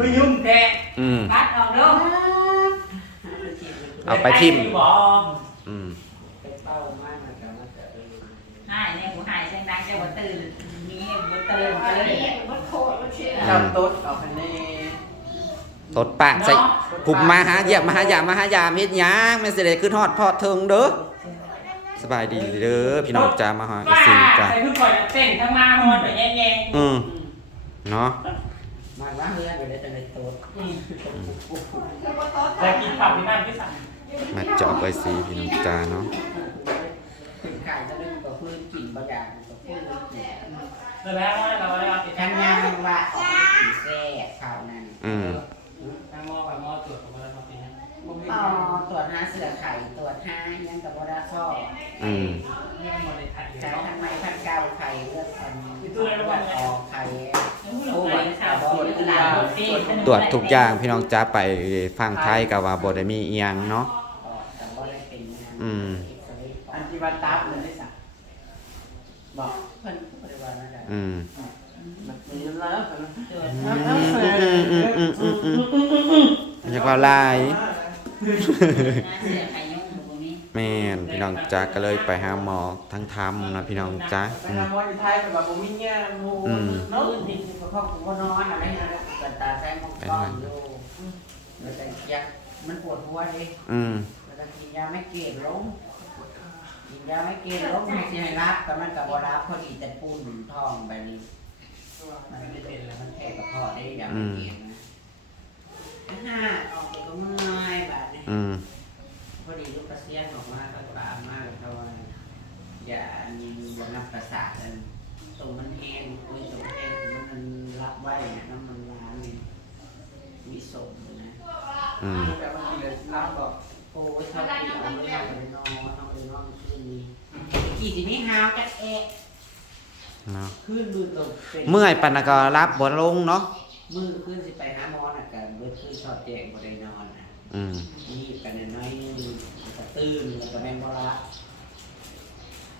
คือยุ่งแท้อืมบัดออกเด้อเอาไปทิ่มอยู่บ่อืมไปเป้ามากนะแต่ว่าจะเออหายเนี่ยหูหายเสียงดังจะบ่ตื่นมีบ่ตื่นก็เลยเจ้าตุ๊ดเอาคะแนนตดปากใส่หุบมาหาเหยียบมาหาหยามมาหายามเฮ็ดหยังแม่นสิได้ขึ้นฮอดพอดเทิงเด้อสบายดีเด้อพี่น้องจ้ามาหาว่า FC จ้าใส่คือปล่อยเต้นทั้งมาฮอนไปแง่อืมเนาะ มาว่าเฮือนอยู่ในแต่ในตุ๊ดๆอืมแล้วกินผักที่นั่นที่สั่งมาเจาะไว้สิพี่น้องจ้าเนาะคือไก่จะเล่นกับพื้นกลิ่นบางอย่างกับพื้นกลิ่นแล้วแล้วว่าเราเราติดท่านยามว่าออกไปกินแซ่ข้าวนั่นอืมทางหม้อกับหม้อตรวจของเราเป็นยังอ๋อตรวจหาเสือไข่ตรวจหายังกับโบราณข้ออืมเรื่องหมดเลยถ่ายอยู่ใช้เนาะทั้งไม้ทั้งเก้าไข่เลือดอันเลือดออกไข่ ตลาดตรวจทุกอย่างพี่น้องจ้าไปฟังไทยก็ว่าบ่ได้มีอีหยังเนาะออกแต่ว่าได้เป็นงานอืมอันที่ว่าตับเลยได้สักบอกเพิ่นบริวารนั่นแหละอืมมันมีแล้วกันตรวจอืมอืมอืมอืมอืมอืมอยากว่าลาย แม่นพี่น้องจ้าก็เลยไปหาหมอทั้งทำนะพี่น้องจ้าไปอืมทำวันไทยแบบบ่มีเงี้ยมูอืม เนาะนี่คือพ่อกูก็นอนอะไรนะเกิดตาแซงมองก้องอยู่แล้วแต่ยักมันปวดหัวดิอืมแล้วก็กินยาไม่เกลียดล้มกินยาไม่เกลียดล้มให้สิให้รับแต่มันก็บ่รับพอดีแต่ปูนหนุนทองแบบนี้มันไม่เป็นแล้วมันแพ้กระเพาะได้ยาไม่เกลียนะฮ่าออกไปก็เมื่อยบาดนี้อืม อดีลูกกระเซียนออกมาก็ปามมากเพราว่าอย่ามียานับประสาทกันตรงมันแห้งคุยตรงแห้งมันรับไว้เนี่ยน้ำมันร้านนี่มีสมนะอืมแต่บางทีเลยรับบอกโอ้ยชอบกินเอาไม่เอาไปนอนเอาไปนอนคืนนี้กี่สิมีหาวกัดแอะเนาะคืนมือตรงเป็น เมื่อยปานก็รับบ่ลงเนาะ มือคืนสิไปหาหมอน่ะกันเบิดคืนชอบแจงบ่ได้นอนนะ อืมนี่กันน้อยๆนึงแล้วก็ตื่นแล้วก็แม่นบ่รับ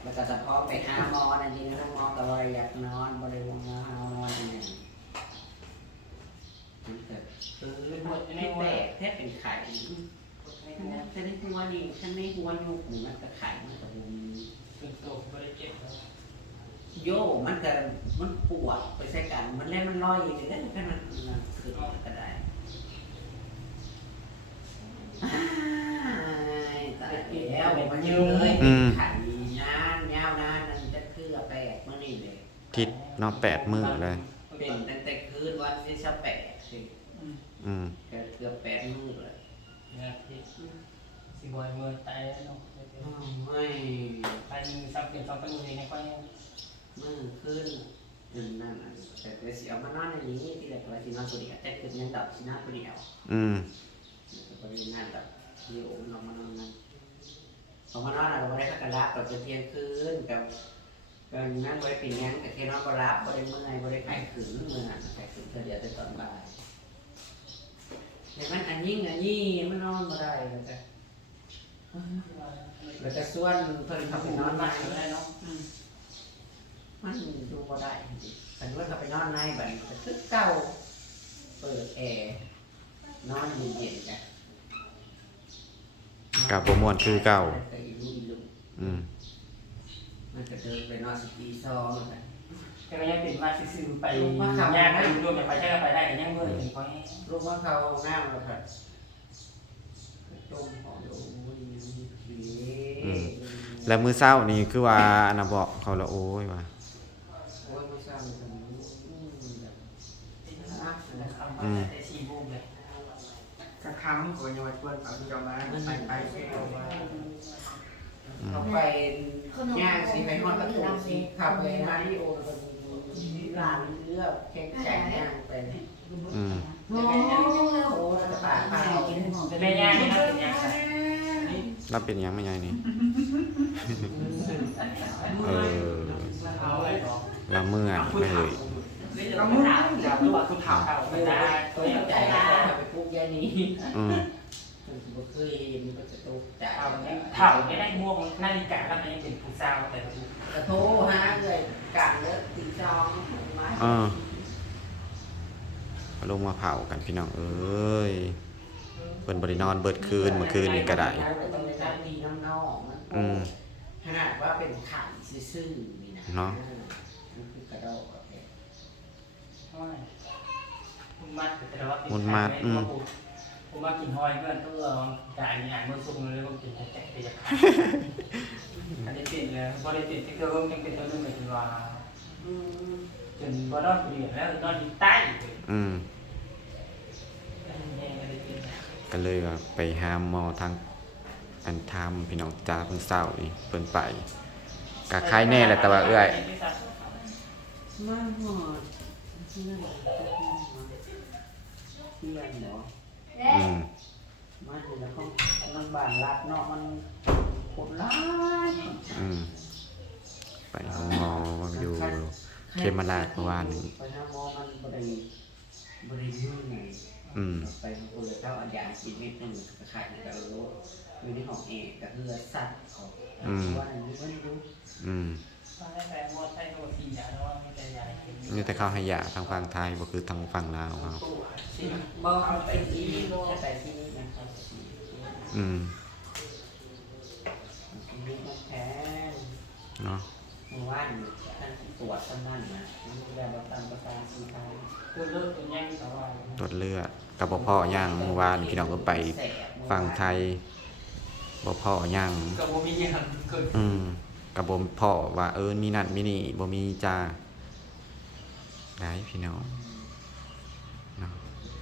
แล้วก็จะพอไปหาหมอนะจริงๆหมอก็เลยอยากนอนบริวารหานอนเนี่ยมันเกิดเออหมดไม่แตกแทบเป็นไข่ฉันได้หัวนี่ฉันไม่หัวยุกมันก็ไข่มันก็บุมเป็นตัวบริเก็บแล้วโยมันก็มันปวดไปใส่กัน มันเล่นมันลอยอยู่เลยแค่นั้นมันคือก็ได้ตายแล้ว มันยืนเลยไข่นานยาวนานนั่นจะคือแปดเมื่อนี่เลยทิศเนาะแปดมื้อเลย เป็นตั้งแต่คืนวันที่สิบแปดสิอืมเกือบแปดมื้อเลยเนี่ยที่สิบอยมือตายแล้วเนาะไม่ไปมือซับเป็นสองตัวนี้ให้ค่อยมื้อคืนนั่นนั่นอันแต่แต่สิเอามานอนในนี้ที่แรกว่าสินอนตัวเดียวแต่คืนยังดับสินอนตัวเดียวอืมก็เลยนั่นดับเดี๋ยวเรามานอนนั่น พอมานอนเราก็ได้พักกันรับเราจะเที่ยงคืนกับก็นั่งบริปินยังแต่แค่นอนก็รับบริเมื่อยบริไข้ขืนเมื่อนั้นไข้ขืนเดี๋ยวแต่ตอนบ่ายแต่มันอันยิ่งอันยิ่มันนอนบ่ได้เลยจ้ะแล้วก็ส่วนเพิ่นเขาไปนอนในก็ได้เนาะมันดูบ่ได้แต่ว่าเขาไปนอนในแบัดนี้ก็คือเก่าเปิดแอร์นอนเย็นๆจ้ะ กับบ่ม่วนคือเก่าแต่อีลูกอีลูกอืมมันก็เดินไปนอนสปีซองนั่นแหละแต่ก็ยังติดมาซื้อไปยากนะรวมกันไปใช่กันไปได้แต่ยังเมื่อยถึงค่อยลูกว่าเขาหน้ามันครับจมของดูดีดีแล้วมื้อเช้านี่คือว่าอันน่ะบอกเขาละโอ้ยว่าโอ้ยไม่ำของยังไงเพื่อนเอาที่จะมาไปไปเที่ยวมาเขาไปย่าสีไปฮอดประตูสีขับไปมาริโอร้านเลือกแข่งแข่งย่างไปอืมโอ้โหจะปาพากินแม่ย่างนี่นะเป็นย่างรับเป็นยังไม่ใหญ่นี่เออละละเมื่อยไม่เลย ก็มึงอย่าตัวทุกถามเอาไปได้ตตัวกใจใหญ่ถ้าไปปลูกยานี้อืมบ่เคยเห็นก็จะตกใจเอาเนี่ยเผาไม่ได้ม่วงนาฬิกาแล้วมันยังเป็นผู้สาวแต่ดูกระโทหาเลยกันแล้วตีจองมาอ่าลงมาเผากันพี่น้องเอ้ยเพิ่นบ่ได้นอนเบิดคืนเมื่อคืนนี่ก็ได้ต้องได้รับดีน้ำนอกมันอืมขนาดว่าเป็นไข่ซื่อๆนี่นะเนาะมันคือกระโดดโอเค มุนมัดแต่ว่ามุนมัดอืมผมมากินหอยเพื่อนต้องลองจ่ายงานมือซุ่มเลยผมกินแจกไปจะขายอันนี้ติดเลยพอได้ติดที่เกิดผมยังเป็นตัวนึงเลยคือว่าจนพอนอนเปลี่ยนแล้วนอนที่ใต้อืมยังไม่ได้กินก็เลยว่าไปหาหมอทางอันทำพี่น้องจ้าเพิ่งเศร้านี่เพิ่นไปกะคล้ายแน่แหละแต่ว่าเอ้อยมาหมด เพื่อนเพื่อนเหรออืมมาถึงแล้วเขาลำบากรับเนาะมันปวดร้ายอืมไปหาหมออยู่เคมราชเมื่อวานนี้ ไปหาหมอมันบริบริยุ่งไงอืม ไปพูดเลยเจ้าอาญาชีวิตหนึ่งขายในกระโลดอยู่ในห้องเอกกับเรือสัตว์ของว่าอันนี้มันรู้อืมมาให้แฟนมอไซค์โดนตี นนี่แต่เข้าให้ยาทางฝั่งไทยบ่คือทางฝั่งลาวเอาบอกเอาไปที่นี่จะไปที่นี่นะครับอืมที่นี่มันแพงเนาะเมื่อวานท่านตรวจท่านนั่นนะมันดูแลประกันประกันสีไทยตัวเลิกตัวแย่งแต่ว่าตรวจเลือดกับบ่พ่อย่างเมื่อวานพี่น้องก็ไปฝั่งไทยบ่พ่อย่างกับโมมีอย่างเกิดอืมกับบ่พ่อว่าเออมีนั่นมีนี่บ่มีจ้า ได้พี่น้องเนาะ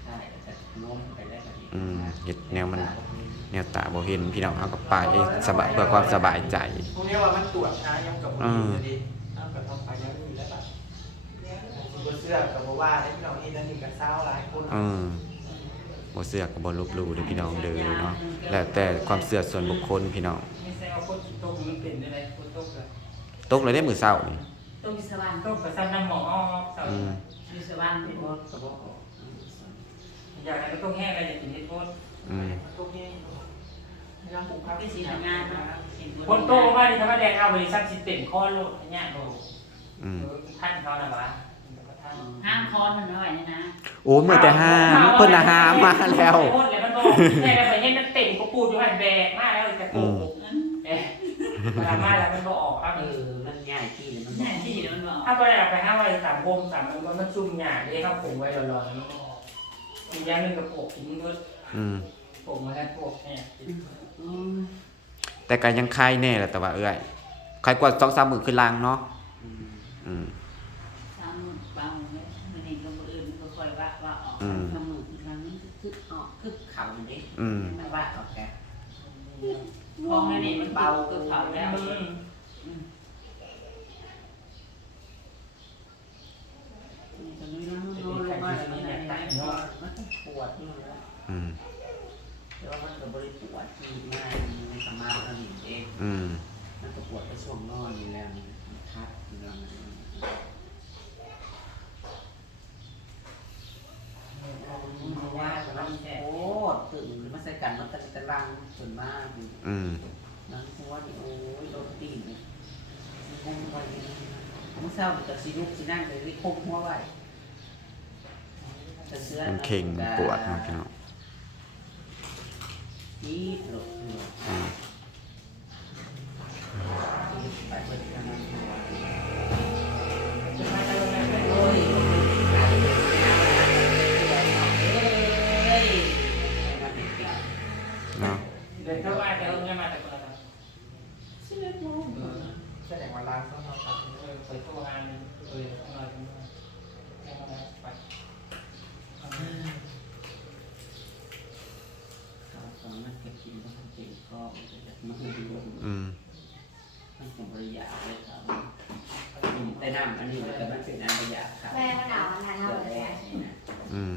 ใช่แต่โน้มไปได้แบบนี้อืมเฮ็ดแนวมันแนวตาบ่เห็นพี่น้องเอากับไปสบายเพื่อความสบายใจพวกนี้ว่ามันตรวจช้ายังกับอืมจะดีเอากับทำไปยังไม่มีแล้วแบบบนเสื้อกับบอกว่าได้ที่เรานี่นั่นนี่กับเศร้าหลายคนอืมบ่เสือกก็บ่ลบหลู่เด้อพี่น้องเด้อเนาะแล้วแต่ความเชื่อส่วนบุคคลพี่น้องไม่ใช่เอาคนตกมันเป็นอะไรคนตกเลยตกเลยได้มื้อเช้านี่ ต้องอยู่สวรรค์ตกกับซ้ำน้ำหมอกอ้อสาวอืมอยู่สวรรค์ไม่บอกกระบอกอยากให้มันต้องแห้งอะไรอย่างนี้โทษอืมตรงนี้ยังปลูกพักไปสีทำงานเนาะเห็นคนโตมาดิทำไมแดงเอาบริษัทสิเต็มข้อโลดเนี่ยโลอืมท่านเขานะวะท่านห้ามคอนมันหน่อยนี่นะโอ้มื้อแต่ห้ามเพิ่นน่ะหามมาแล้ว โคตรเลยมันบอกแม่ไปเห็นมันเต็มก็ปูดอยู่หันแบกมากแล้วจะโกงเอ๊ะ เวลามาแล้วมันก็ออกครับเออมันง่ายที่เลยมันแน่ที่เดี๋ยวมันบอกถ้าไปเอาไปห้าไว้สามวงสามมันมันซุ่มหยาดเลยครับผมไว้รอๆแล้วอีกอย่างหนึงกับปกทิ้งก็อืม ปกมาแค่ปกเนี่ยแต่ก็ยังคายแน่แหละแต่ว่าเอ้อยใครกว่า2-3มื้อขึ้นล่างเนาะอืมซ้ำฟังเลยมันเองก็มืออื่นก็คอยว่าว่าออกอืม ทำมืออีกครั้งคือออกคือเขาเด็กอืมไม่ว่าออกแก คลองนั่นเองมันเบาก็เขาแล้วตอนนี้นะนอนลงมาแล้วนี่ไหนมันปวดนี่แล้วอืมแต่ว่ามันก็บริปวดที่มากในสมาธินี่เองอืมมันก็ปวดไปช่วงนอนนี่แล้วมันคัดนี่แล้วมัน เพราะว่ามันโอ้ตื่นมาใส่กันมันตะตะลังส่วนมากอืมนั่งหัวนี่โอ้ยโดนตีนเนี่ยคมไว้มื้อเช้ามันก็สิลุกสินั่งเลยคมหัวไว้แต่เสื้อมันเข่งปวดเนาะพี่น้องนี่หลบหลบอืมไปเปิดกันนะ นาะเดินเข้ามาแต่เพิ่งมาแต่คนละแสดงว่าร้านต้องทำตามเออไปทั่วงานเออข้างนอกข้างนอกไปตอนนั้นก็กินก็ทำเป็นก็มันคือดูอืมมันเป็นบริยาเลยครับแต่น้ำอันนี้มันเป็นอันบริยาครับแม่มะนาวมันทานเกลืเท่าอไหร่แร่นะอืม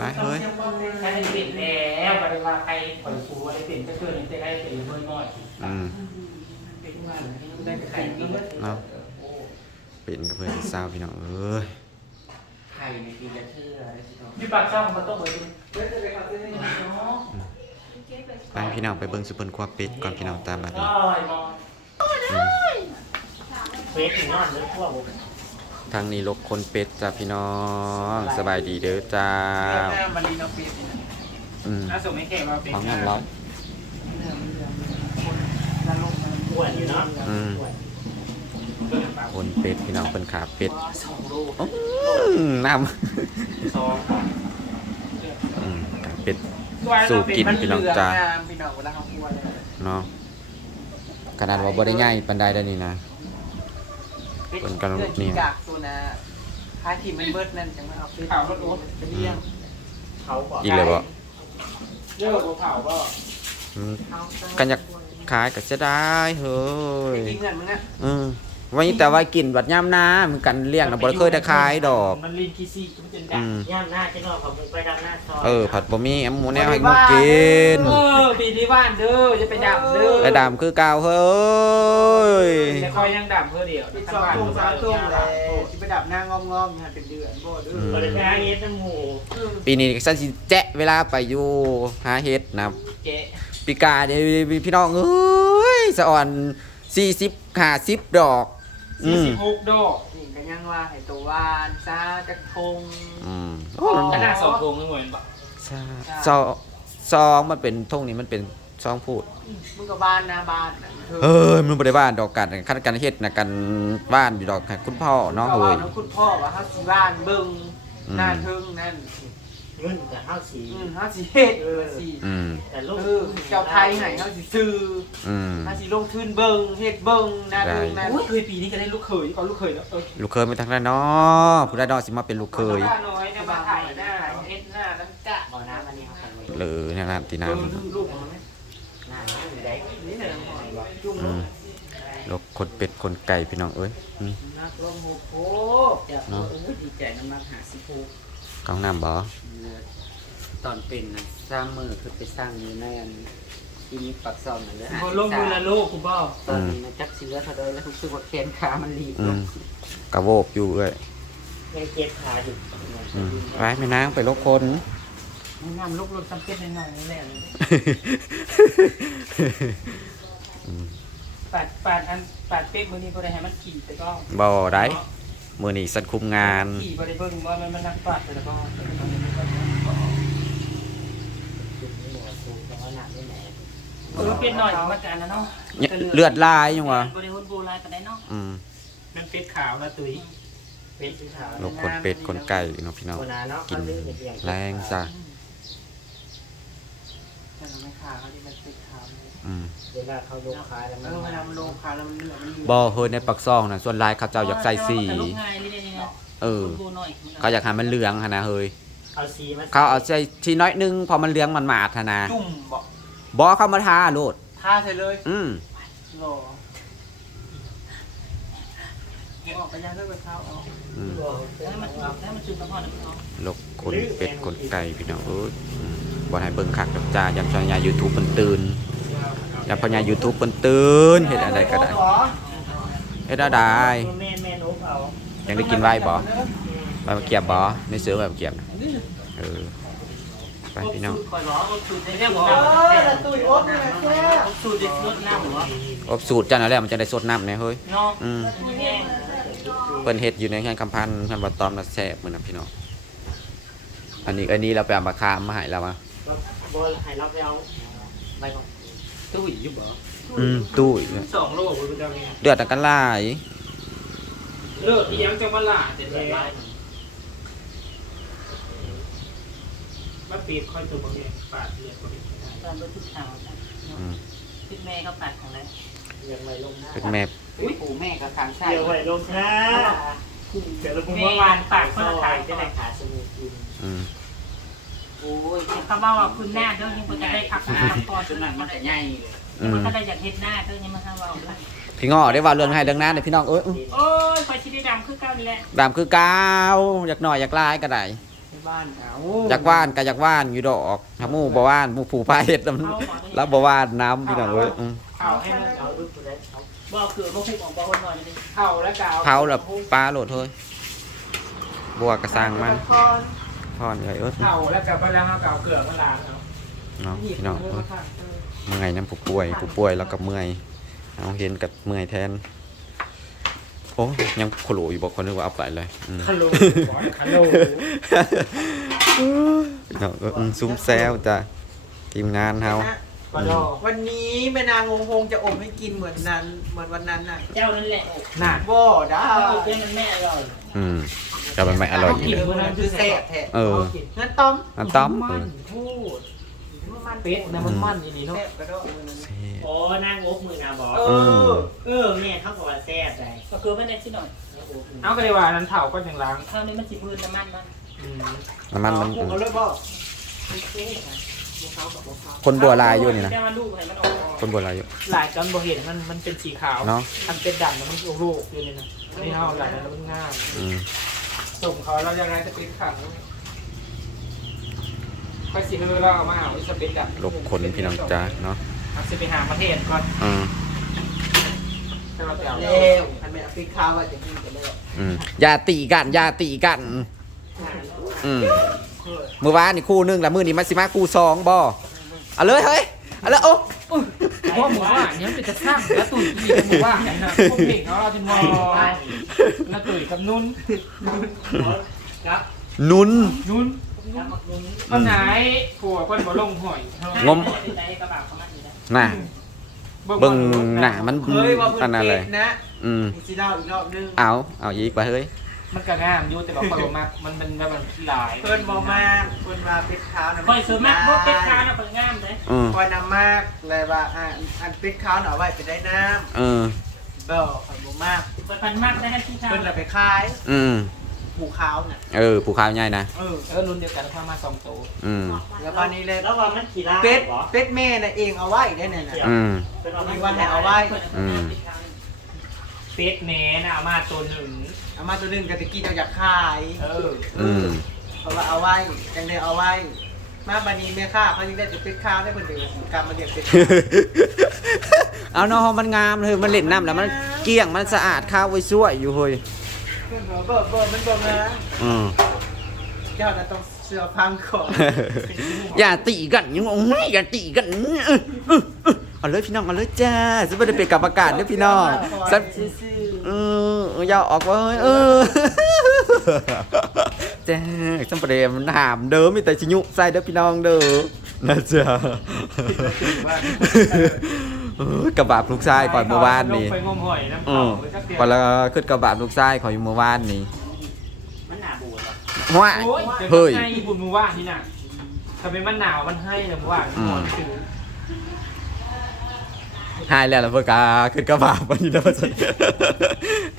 ไอ้น้อยไปเฮ้ยถ้าได้เปลี่ยนแล้วบริวารใครปล่อยฟูอะไรเปลี่ยนก็เกินจะได้เปลี่ยนเพิ่มน้อยอืมเป็นว่าได้ไข่กินเนาะเป็นกับเพื่อนที่เศร้าพี่น้องเอ้ยไข่ในปีจะเชื่ออะไรที่เรามีปากช่องมาต้มไว้ดูเดี๋ยวจะไปเอาที่นี่ไปพี่น้องไปเบิ่งสุพรรณควาเป็ดก่อนพี่น้องตามบัดอนี้ร่อยมากอืมถามไม่เฟซถึงนอนเลยพวกผม ทางนี้ลกคนเป็ดจ้าพี่น้องสบายดีเด้อจ้าหน้ามันลีนอฟีดอืมน่าส่งไม่แก่มาเป็นของงานร้อยละลงมันอ้วนอยู่เนาะอืมคนเป็ดพี่น้องคนขาเป็ดสองโลอืมน้สองำอืมขาเป็ดสู้กินพี่น้องจ้าพี่น้องเวลาเขาอ้วนเลยเนาะขนาดว่าบ่ได้ง่ายปันไดได้นี่นะ เพิ่นกำลังนี่นี่จากตัวนะพาทีมันเบิดนั่นจังมาเอาไปเผารถโอ๊ตไปเลี้ยงเผาก่อนอีกเลยบ่เยอะกว่าเผาก็อืมกันอยากขายก็จะได้เฮ้ย กินเงินมึงอะอืม ไว้แต่ว่ากินบัดย่ำน้ำมันกันเลี้ยงนะบ่ได้เคยได้ขายดอก มันลีนคีซี่มันจนดัอืงมย่ามหน้าจะนอนของมึงไปดำหน้าซอยเออ ผัดบะหมี่แอมหมูแนวให้หมูกินเออปีนี้ว่านเด้อจะไปดับเด้อไอ้ดำคือเก่าเฮ้ยแต่คอยยังดับเพื่อเดียวปิดสองทุ่มสามทุ่มเลยจะไปดับหน้างอมๆเนี่ยเป็นเดือนบ่เด้ออืมบริการเฮ็ดน้ำหมูปีนี้ก็สันสิแจ๊ะเวลาไปอยู่หาเฮ็ดนะเจ๊ปีกาเดี๋ยวพี่น้องเอ้ยสะอ่อน40 50ดอก อืสี่มสิบหกดอกนี่ก็ยังว่าให้ตัววานซาจักทง อืมขนาดสองทงก็เหมือนบ่ใช่ซองซองมันเป็นทงนี้มันเป็นซองพูด มึงก็บ้านนะบ้านนะเธอเอ้ยมันบ่ได้บ้านดอกกันคันกันเฮ็ดนะกันบ้านอยู่ดอกให้คุณพ่อเนาะเพราะเฮ้ว่ายน้องคุณพ่อว่าเฮาสิบ้านเบิ่งอืมนานเทิงนั่น เงินกับข้าวสีอืมเฮาสิเฮ็ดเออสิอืมแต่ลูกเออเจ้าไทยให้เฮาสิซื้ออืมเฮาสิลงทุนเบิ่งเฮ็ดเบิ่งนั่นได้นั่นโอ้ยเคยปีนี้ก็ได้ลูกเขยก็ลูกเขยแล้วเออลูกเคยมาทางนั้นเนาะผู้ได้ดอกสิมาเป็นลูกเคยบ้านน้อยเนี่ยมาถ่ายหน้าเฮ็ดหน้าน้ำกะบ่อน้ำอันนี้เขาทำไว้หรือเนี่ยนะตีเอน้อลูกมันไหมหน้าน้ำอยู่ได้นี่แหละจุ่มำอืมลูกคนเป็ดคนไก่พี่น้องเอ้ยอืมนักลมโมโคจะเนาะโอ้ยดีใจน้ำมันหาสิโค กองน้ำบ่ตอนเป็นน่ะสร้างมือคือไปสร้างอยู่ในอันที่มีปักซองนั่นเลยพอลงมือละลูกคุณพ่อตอนนี้นะจักสิเหลือเท่าใดแล้วรู้สึกว่าแขนขามันรีบอืลมงกระโวกอยู่เอ้ยแค่เจ็บขาอยู่อืมไปแม่นางไปลกคนน้ำลูกรถจำเป็นหน่อยๆนี่แหละอืมปาดปาดอันปาดเป๊กมือนี้บ่ได้ให้มันขี่แต่ก็บ่ได้ มื้อนี้สันคุมงาน ขี่บ่ได้เบิ่งว่ามันมันนักปาดแต่ก็จุดนี้หมอสูงแต่ว่าหนักไม่แหนเออเปลี่ยนหน่อยมาจานนะเนาะเนี่ยเลือดลายยังวะบ่ได้หุ่นโบราณปานใดเนาะอืมมันเป็ดขาวนะตุ้ยเป็นสีขาวลูกคนเป็ดคนไก่เนาะพี่น้องโบราณเนาะกินเขาเลือกเป็นอย่างแรงจ้ะแต่เราไม่ขาวเขาที่มันเป็ดขาว อืมเวลาเขาลงคายแล้วเอมันอเวลามันลงขาวแล้วมันเหลืองมันเหลืองบ่เฮ้ยในปักซองน่ะส่วนลายเขาเจ้าอยากใส่สีแต่ลูกง่ายนี่ได้ยังไงเออโบหน่อยเขาอยากให้มันเหลืองหั่นนะเฮ้ยเอาสีมาเขาเอาใส่ทีน้อยหนึงพอมันเหลืองมันมาดหั่นนะจุ่มบ่บ่เข้ามาทาโลดทาใส่เลยอืมหล่อออกไปยังเลิกไปเท้าออกอืมแล้วมันแล้วมันจุ่มน้ำมันเนาะลกคนเป็ดคนไก่พี่น้องเอ้ยอืมบ่ให้เบิ่งคักดอกจ้ายันชอยา YouTube เพิ่นตื่น ยันพญา YouTube เพิ่นตื่นเฮ็ดอะไรก็ได้เฮ็ดอะไรแม่แม่นุ๊กเอายังได้กินไว้บ่ใบมะเกียบบ่ไม่ซื้อใบมะเกียบนะเออไปพี่น้องคอยร้องสูตรได้บ่ตุ้ยโอ๊ตนี่แหละแซ่สูตรเด็ดรสน้ำหรออบสูตรจ้านั่นแหละมันจะได้สดน้ำแน่เฮ้ยเนาะอืมนี่แห้งเพิ่นเฮ็ดอยู่ในงานกำพันธ์เพิ่นบ่ตอมน่ะแซ่บมื้อน่ะพี่น้องอันนี้อันนี้เราไปเอามะขามมาให้แล้วมาบอลให้เราไปเอาใบของ ตุ้ยอยู่บ่อืมตู้อีกแล้วสองโลคุณเจ้านี่เดือดแต่กันหลายเลิกอีหยังจังมาล่ะเจ็ดใบแปดมาปีบค่อยตัวบ่เนี่ยปาดเลือดบ่เนี่ยตอนรถทุกเช้าอืมพี่แม่เขาปัดของแล้วเรียงไว้ลงหน้าเป็นแม่อุ้ยปู่แม่กับขางชายเรียงไว้ลงหน้าเดี๋ยวเราพูดว่าวานปากคนละทางจะจะได้ได้ขาสมูทกินอืม โอ้ยเขาบอกว่าคุณหน้าเด้อยังจะได้ขับหน้าพอจนนั้นมันจะใหญ่เลยอืมมันก็ได้จากเฮ็ดหน้าเด้อยังมาทำว่าพี่ง้อได้ว่าเรื่องให้เรื่องนั้นเด้อพี่น้องเอ้ยอื้อโอ้ยคอยชิได้ดำคือเก่านี่แหละดำคือกาวอยากหน่อยอยากลายก็ได้ในบ้านเอาอยากว่านก็อยากว่านอยู่ดอกถ้าหมู่บ่ว่านหมู่ผู้พาเฮ็ดนำแล้วบ่ว่านน้ำพี่น้องเอ้ยอืมเผาให้มันเอาดูตัวได้เอาบอกคือบ่คุกของบ่คนหน่อยนี่เผาแล้วกาวเผาแล้วปลาโหลดเฮ้ยบัวกระสร้างมันพอน เลยเอ้ยเผาแล้วกับแล้วเฮาเกาเกลือมันล้างเอาเนาะพี่น้องเอเอ้อยค่ะเออเมื่อยน้ำผู้ป่วยผู้ป่วยแล้วก็เมื่อยเอาเห็นกับเมื่อยแทนอ้ยังโคโหลอยู่บอกคนนึกว่าเอาไปเลยอืมฮัลโหลฮัลโหลพี่น้องก็อืมซุ้มแซวจ้ะทีมงานเฮาวันนี้แม่นางงงๆจะอบให้กินเหมือนนั้น เหมือนวันนั้นน่ะ เจ้านั่นแหละหนาบ่ได้เอาเป็นมันแม่อร่อยอืม แต่มันไม่อร่อยอีกกินเลยวันนั้นคือแซ่บแท้เอองั้นต้มอันต้อมมันพูดเป็ดนะมันมันอย่างนี้เนาะแซ่บกระโดดมือนั้นโอ้นั่งงบมือนาบอกเออ เออเนี่ยเขาบอกว่าแซ่บเลยก็คือมันได้สิหน่อย เอาก็เลยว่านั้นเถาก็อย่างล้างข้าวนี้มันสิมืนน้ำมันมันน้ำมันมันเอาเลยบ่คนบัวลายอยู่นี่นะแต่ว่าลูกให้มันออกคนบัวลายอยู่หลายจอนบ่เห็นมันมันเป็นสีขาวเนาะมันเป็นดำแล้วมันโรคๆอยู่นี่นะนี่เอาหลายแล้วมันง่ายอืม ส่งเขาเรายังไงจะเป็นขังค่อยสิเฮอเราเอามาเอาอิสเปนดับลบคนพี่น้องจ้าเนาะเอาสิไปหาประเทศก่อนอืมถ้าเราไปเอาเร็วอันเป็นอฟริกาว่าจะกินกันแล้วอืมอย่าตีกันอย่าตีกัน อืมเมื่อวานนี่คู่หนึงแล้วมื้อนี้มันสิมาคู่สองบ่เอาเลยเฮ้ยเอาเลยโอ้ เพราะหมูว่าเนี่ยมันเป็นจะสร้างแล้วตุ๋ยมีหมูว่าเนี่ยนะพวกเด็กเขาเราจะมองแล้วตุ๋ยกับนุ่นนุนนุ่นก็ไหนผัวคนบ่ลงหอยงมน่ะเบิ่งหน้ามันอันนั้นเลยนะอืมเอาเอาอีกไปเฮ้ย มันก็งามอยู่แต่ว่าเปิดมากมันมันมันมันหลายเพิ่นบ่มากเพิ่นว่าเป็ดขาวน่ะคอยซื้อมากพวกเป็ดคาน่ะคนงามเลยอืมคอยนำมากเลยว่าอะอันเป็ดขาวน่ะเอาไว้ไปได้น้เออำเบ่ข่อยบ่มากคนพันมากได้ให้ที่ชาเพิ่นละไปขายอืม ผูขาวน่ะเออผูขาวใหญ่นะ เออ เออรุ่นเดียวกันพามาสองตัวอืม แล้วตอนนี้เลยแล้วว่ามันขี่ลาเป็ดเหรอเป็ดแม่น่ะเองเอาไว้ได้เนี่ยน่ะอืม เป็นว่ามีมันวันไหนเอาไว้ อืม เป็ด แม่น่ะเอามาตัวหนึ่งเอามาตัวหนึ่งกะตะกี้เราอยากขาย เอออืมเพราะว่าเอาไว้จังเลยเอาไว้ มาบันนี้แม่ค้าเขายังได้แต่เป็ดขาวได้เพิ่นเดือดกรรมมาเรียกเป็ดเอาเนาะมันงามเลยมันเล่นน้ำแล้วมันเกลี้ยงมันสะอาดข้าวไว้สวยอยู่เฮ้ยเพิ่นบอกเบิ่มเบิ่มมันเบิ่มนะอืมเจ้าน่ะต้องเสือพังก่อนอย่าตีกันยังโอ้ยอย่าตีกันเออเออเออ เอาเลยพี่น้องเอาเลยจ้าจะไม่ได้เป็นกับอากาศเด้อพี่น้องสักเอออย่าออกว่าเฮ้ยเออจ้าสัมปเดมันหามเด้อมีแต่ชิยุใส่เด้อพี่น้องเด้อนะจ๊ะเออกระบาบลูกชายก่อนเมื่อวานนี่ไปงมหอยน้ำอืเปล่ามจักเดียวก่อนแล้วขึ้นกระบะลูกชายเขาอยู่เมื่อวานนี้มันหนาบูดเหรอว้าโอ้ยเฮ้ยให้บุญมือว่างที่น่ะถ้าเป็นมันหนาวมันให้เลยมือว่างอืมหมอนถือ หายแล้วแล้วเพื่อกาขึ้นกระบะมันนี่นะว่าซั่น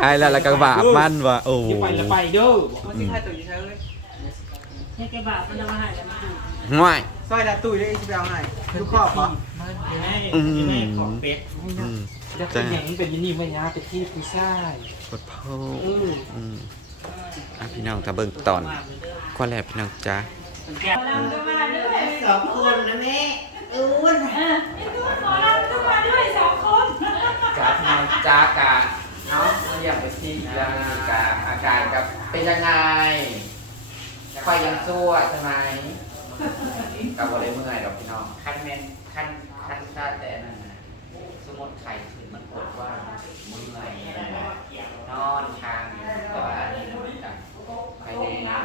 หายแล้วแล้วกระบะมันว่ะโอ้โหที่ไปจะไปเด้อมันที่ให้ตัวอยู่ใช่ไหมให้กระบะมันจะมาให้แล้วมันดูห่วยซอยดาตุ้ยได้อีกสิบเอาหน่อยทุกข้อปะไม่ได้อืมไม่ได้ของเป็ดอืมจะเป็นอย่างนี้เป็นยินดีไม่ยาเป็นที่ผู้ชายกดเผาอืมอะพี่น้องถ้าเบิ่งตอนข้อแรกพี่น้องจ้าแก้วสองคนนะแม่ อ้วนจ้าพี่น้องจ้ากะเนาะเราอยากไปที่ยังกะอาการกับเป็นยังไงคอยยังซั่วใช่ไหมกับอะไรเมื่อยดอกพี่น้องคันแมนคันคันซาแต่นั่นนะสมมติไข่ถึงมันปวดว่าเมื่อไหลนอนทางแต่ว่าอันนี้มันจับไข่แน่เนา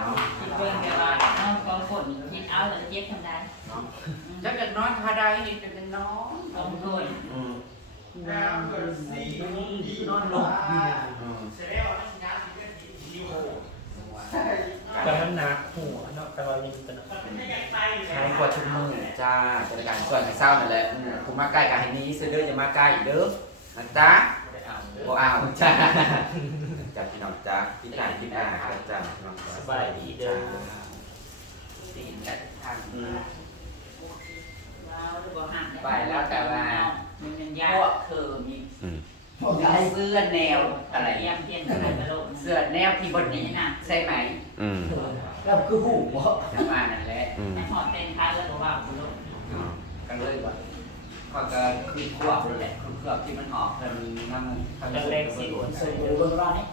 ะ คิดเบิ่งแต่ว่าน้องกองฝนยิดเอาแล้วเย็บทำได้ถ้าเกิดนอนทาได้นี่จะเป็นน้องลองโดนอืมนอนลงอืมแต่มันหนักหัวเนาะแต่ว่ายังเป็นใช้กว่าทุกมือจ้าจัดการส่วนให้เศร้านั่นแหละอืมคุณมาใกล้กับให้นี้เสื้อเด้ออย่ามาใกล้อีกเด้อนะจ๊ะโอ้อ้าวจ้าจ้าพี่น้องจ้าพี่การพี่การจ้าพี่น้องจ้าสบายดีเด้อ ตีนและทางอืมไปแล้วแต่ว่า มันยังพยาวกเธอมีอืมเสื้อแนวอะอะไรไรเยี่ยมเพียนกันกระโดดเสื้อแนวที่บนนี้นะใช่ไหมอืมแล้วคือหูประมาณนั้นแหละอืมให้หอดเป็นคันแล้วก็ว่าคุณลูกอ๋อกันเลยว่าก็จะคือควบเลยแหละคือควบที่มันออกเพิ่มน้ำตอนแรกสิสูงเบื้องล่างนี่